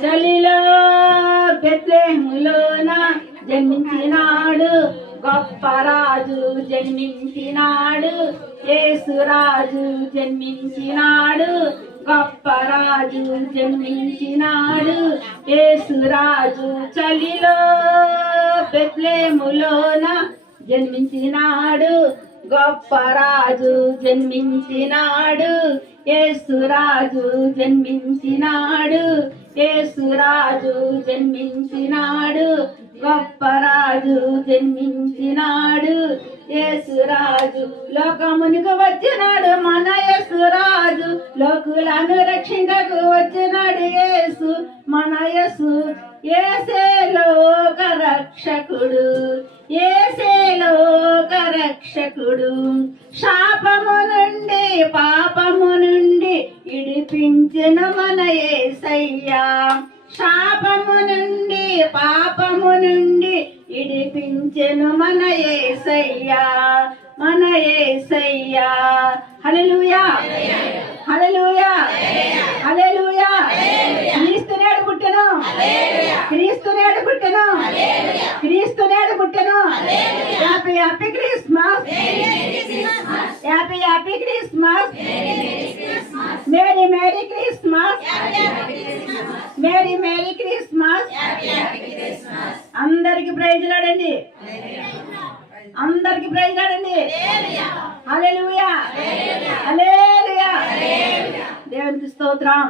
చలిలో బెత్లెహేములోన జన్మించినాడు గొప్ప రాజు జన్మించినాడు యేసురాజు జన్మించినాడు గొప్ప రాజు జన్మించినాడు యేసురాజు చలిలో బెత్లెహేములోన జన్మించినాడు గొప్ప రాజు జన్మించినాడు యేసురాజు జన్మించినాడు యేసురాజు జన్మించినాడు గొప్ప రాజు జన్మించినాడు యేసురాజు లోకమునికి వచ్చినాడు మన యేసురాజు లోకులను రక్షించకు వచ్చినాడు యేసు మన యేసు యేసే లోక రక్షకుడు యేసే లోక రక్షకుడు శాపము నుండి పాపము నుండి ఇడిపించెను మన యేసయ్యా శాపము నుండి పాపము నుండి ఇడిపించెను మన యేసయ్యా మన యేసయ్యా హల్లెలూయా హల్లెలూయా హల్లెలూయా క్రీస్తు నేడు పుట్టెను క్రీస్తు నేడు పుట్టెను క్రీస్తు నేడు పుట్టెను happy happy Christmas happy happy Christmas merry merry Christmas merry merry Christmas అందరికి ప్రైజ్ లాడండి అందరికి ప్రైజ్ లాడండి హల్లెలూయా హల్లెలూయా దేవునికి స్తోత్రం